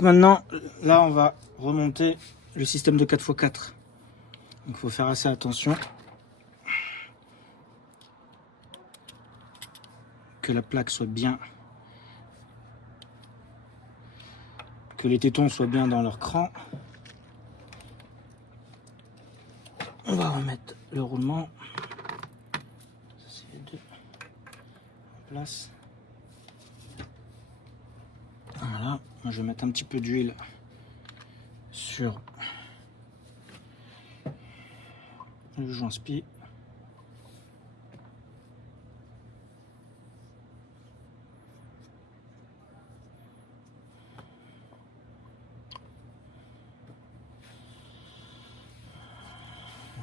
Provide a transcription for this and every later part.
Donc maintenant, là on va remonter le système de 4x4. Donc il faut faire assez attention que la plaque soit bien, que les tétons soient bien dans leur cran. On va remettre le roulement. Ça, c'est les deux en place. Voilà, moi je vais mettre un petit peu d'huile sur le joint spi.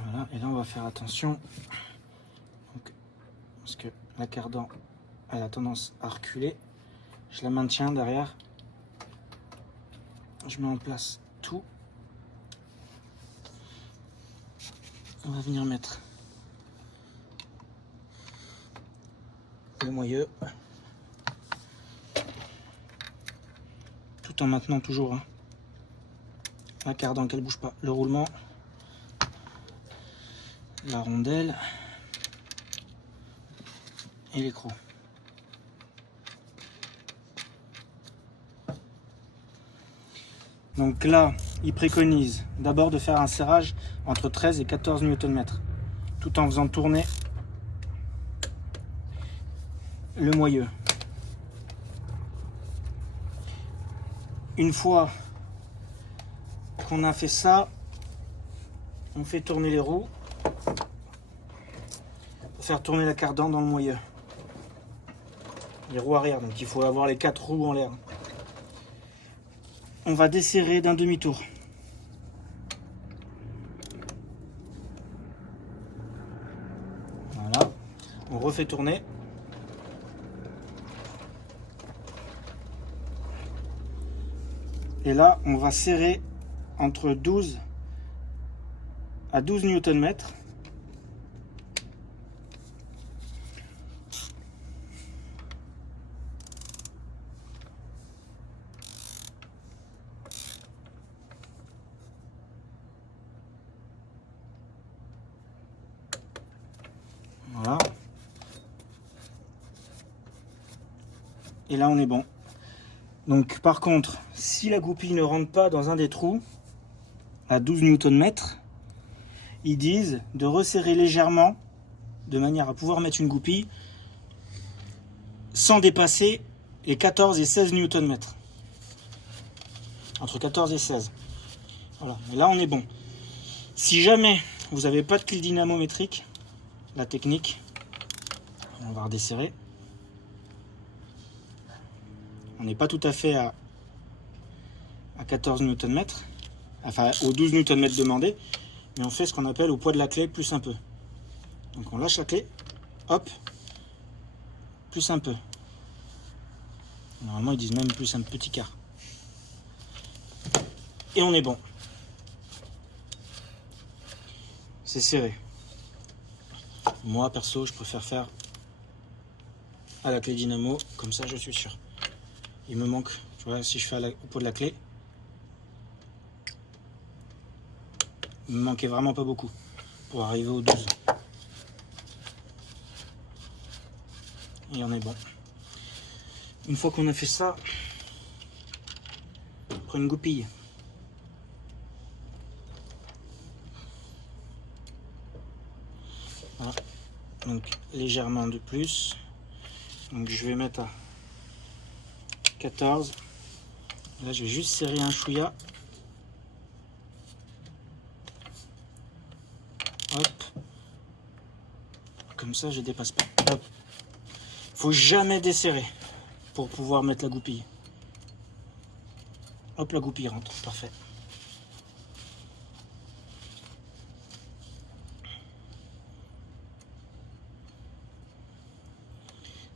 Voilà, et là on va faire attention. Donc, parce que la cardan elle a tendance à reculer. Je la maintiens derrière. Je mets en place tout. On va venir mettre le moyeu. Tout en maintenant toujours hein, la cardan qu'elle bouge pas. Le roulement. La rondelle. Et l'écrou. Donc là, il préconise d'abord de faire un serrage entre 13 et 14 Nm, tout en faisant tourner le moyeu. Une fois qu'on a fait ça, on fait tourner les roues pour faire tourner la cardan dans le moyeu. Les roues arrière, donc il faut avoir les 4 roues en l'air. On va desserrer d'un demi-tour. Voilà. On refait tourner. Et là, on va serrer entre 12 à 12 Nm. Voilà. Et là, on est bon. Donc, par contre, si la goupille ne rentre pas dans un des trous, à 12 Nm, ils disent de resserrer légèrement, de manière à pouvoir mettre une goupille, sans dépasser les 14 et 16 Nm. Entre 14 et 16. Voilà. Et là, on est bon. Si jamais vous n'avez pas de clé dynamométrique, la technique, on va redesserrer. On n'est pas tout à fait à 14 Nm, enfin aux 12 Nm demandés, mais on fait ce qu'on appelle au poids de la clé plus un peu. Donc on lâche la clé, hop, plus un peu. Normalement ils disent même plus un petit quart. Et on est bon. C'est serré. Moi perso je préfère faire à la clé dynamo, comme ça je suis sûr. Il me manque, tu vois, si je fais au pot de la clé, il me manquait vraiment pas beaucoup pour arriver aux 12. Et on est bon. Une fois qu'on a fait ça, on prend une goupille. Voilà. Donc légèrement de plus. Donc je vais mettre à 14. Là je vais juste serrer un chouïa. Hop. Comme ça je dépasse pas. Hop. Faut jamais desserrer pour pouvoir mettre la goupille. Hop, la goupille rentre. Parfait.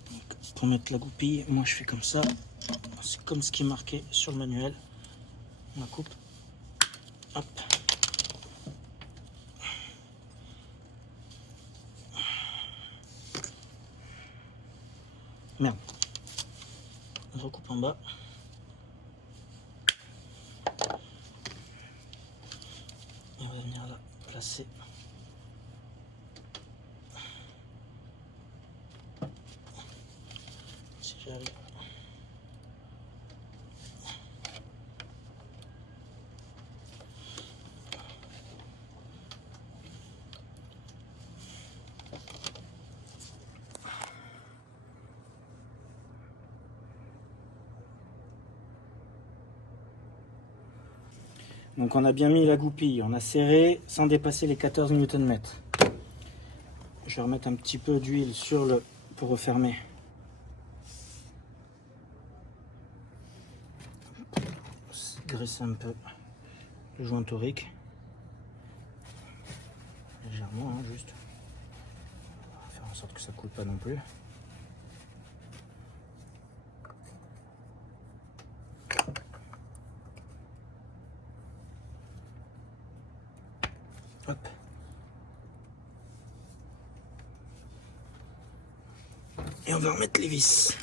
Donc, pour mettre la goupille, moi je fais comme ça. C'est comme ce qui est marqué sur le manuel. On la coupe. Hop. Merde. On recoupe en bas. ici. Si j'arrive. Donc on a bien mis la goupille, on a serré sans dépasser les 14 Nm. Je vais remettre un petit peu d'huile sur le pour refermer. Graisser un peu le joint torique. Légèrement, hein, juste. On va faire en sorte que ça ne coule pas non plus. Hop. Et on va remettre les vis.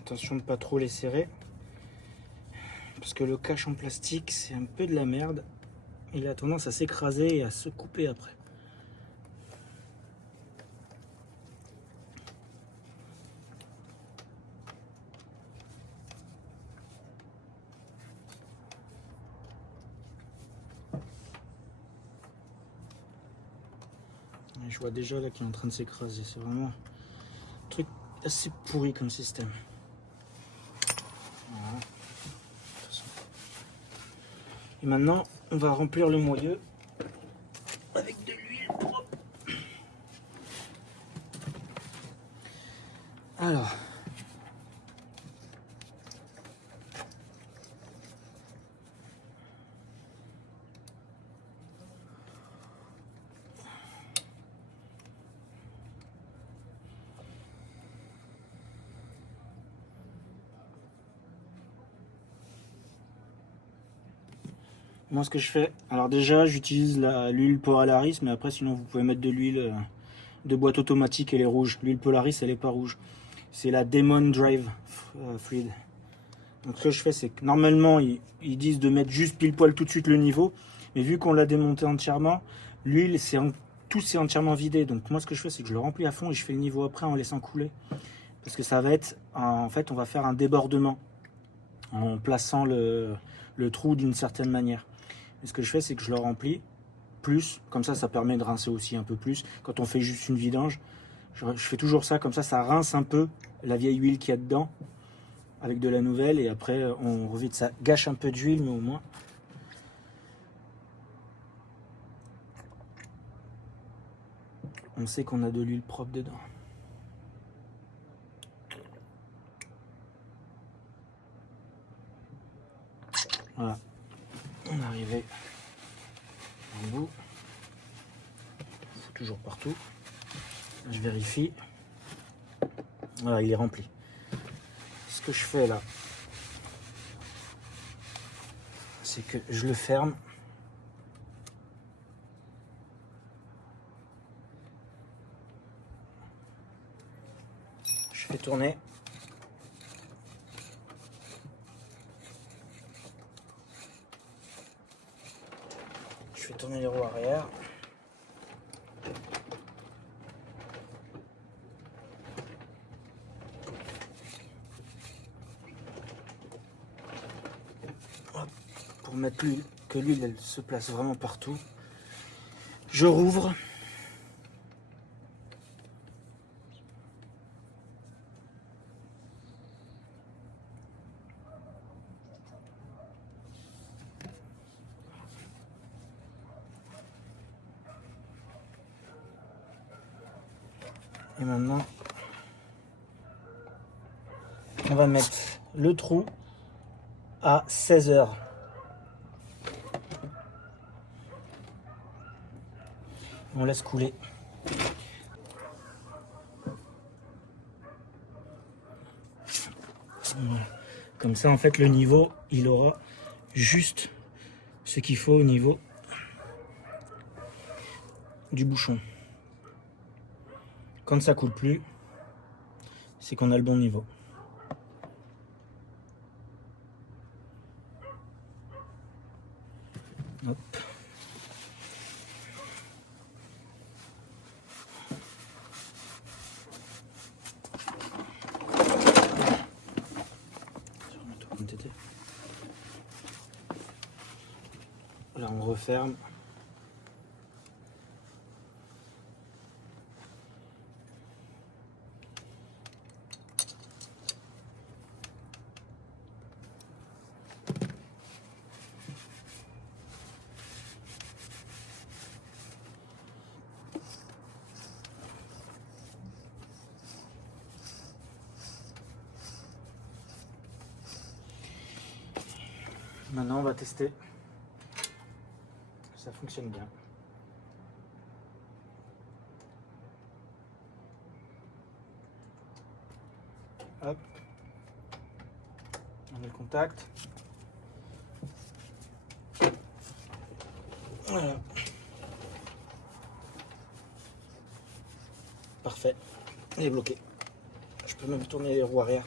Attention de ne pas trop les serrer. Parce que le cache en plastique, c'est un peu de la merde. Il a tendance à s'écraser et à se couper après. Et je vois déjà là qu'il est en train de s'écraser. C'est vraiment un truc assez pourri comme système. Voilà. Et maintenant, on va remplir le moyeu avec de l'huile propre. Alors, moi ce que je fais, alors déjà j'utilise l'huile Polaris, mais après sinon vous pouvez mettre de l'huile de boîte automatique, elle est rouge. L'huile Polaris elle est pas rouge. C'est la Demon Drive Fluid. Donc ce que je fais, c'est que normalement ils disent de mettre juste pile poil tout de suite le niveau, mais vu qu'on l'a démonté entièrement, l'huile tout s'est entièrement vidé. Donc moi ce que je fais, c'est que je le remplis à fond et je fais le niveau après en laissant couler, parce que ça va être, en fait on va faire un débordement en plaçant le trou d'une certaine manière. Et ce que je fais, c'est que je le remplis plus, comme ça permet de rincer aussi un peu plus. Quand on fait juste une vidange, je fais toujours ça, comme ça rince un peu la vieille huile qu'il y a dedans avec de la nouvelle, et après on revide. Ça gâche un peu d'huile, mais au moins on sait qu'on a de l'huile propre dedans. Voilà, on est arrivé en bout. Toujours partout. Je vérifie. Voilà, il est rempli. Ce que je fais là, c'est que je le ferme. Je fais tourner. Je fais tourner les roues arrière. Pour mettre l'huile, que l'huile elle se place vraiment partout. Je rouvre. Et maintenant, on va mettre le trou à 16 heures. On laisse couler. Comme ça, en fait, le niveau, il aura juste ce qu'il faut au niveau du bouchon. Quand ça coule plus, c'est qu'on a le bon niveau. Hop. Là on referme. Maintenant on va tester. Ça fonctionne bien. Hop. On met le contact. Voilà. Parfait. Il est bloqué. Je peux même tourner les roues arrière.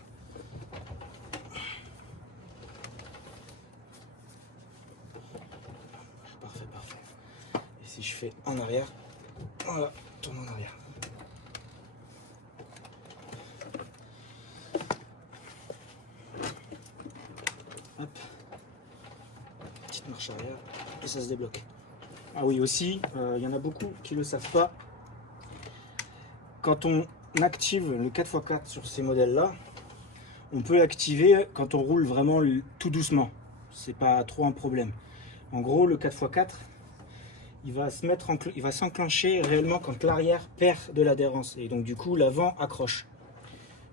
Parfait, parfait. Et si je fais en arrière, voilà, tourne en arrière. Hop. Petite marche arrière et ça se débloque. Ah oui, aussi, il y en a beaucoup qui ne le savent pas. Quand on active le 4x4 sur ces modèles-là, on peut l'activer quand on roule vraiment tout doucement. C'est pas trop un problème. En gros, le 4x4, il va s'enclencher réellement quand l'arrière perd de l'adhérence. Et donc du coup, l'avant accroche.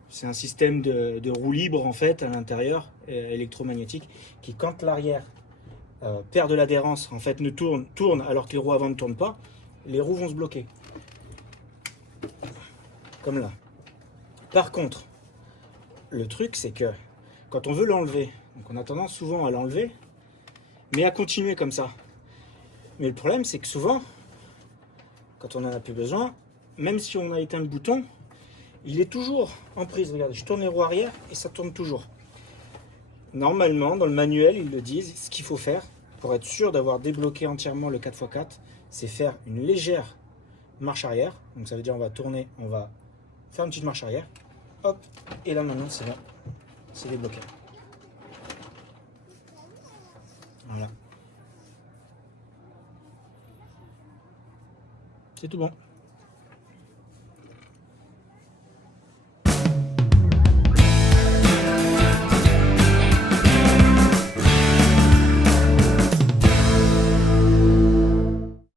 C'est un système de roue libre en fait à l'intérieur, électromagnétique, qui quand l'arrière perd de l'adhérence, en fait ne tourne alors que les roues avant ne tournent pas, les roues vont se bloquer. Comme là. Par contre, le truc c'est que quand on veut l'enlever, donc on a tendance souvent à l'enlever, mais à continuer comme ça. Mais le problème c'est que souvent, quand on en a plus besoin, même si on a éteint le bouton, il est toujours en prise. Regardez, je tourne les roues arrière et ça tourne toujours. Normalement, dans le manuel, ils le disent, ce qu'il faut faire pour être sûr d'avoir débloqué entièrement le 4x4, c'est faire une légère marche arrière. Donc ça veut dire on va tourner, on va faire une petite marche arrière. Hop, et là maintenant c'est bon, c'est débloqué. Voilà. C'est tout bon.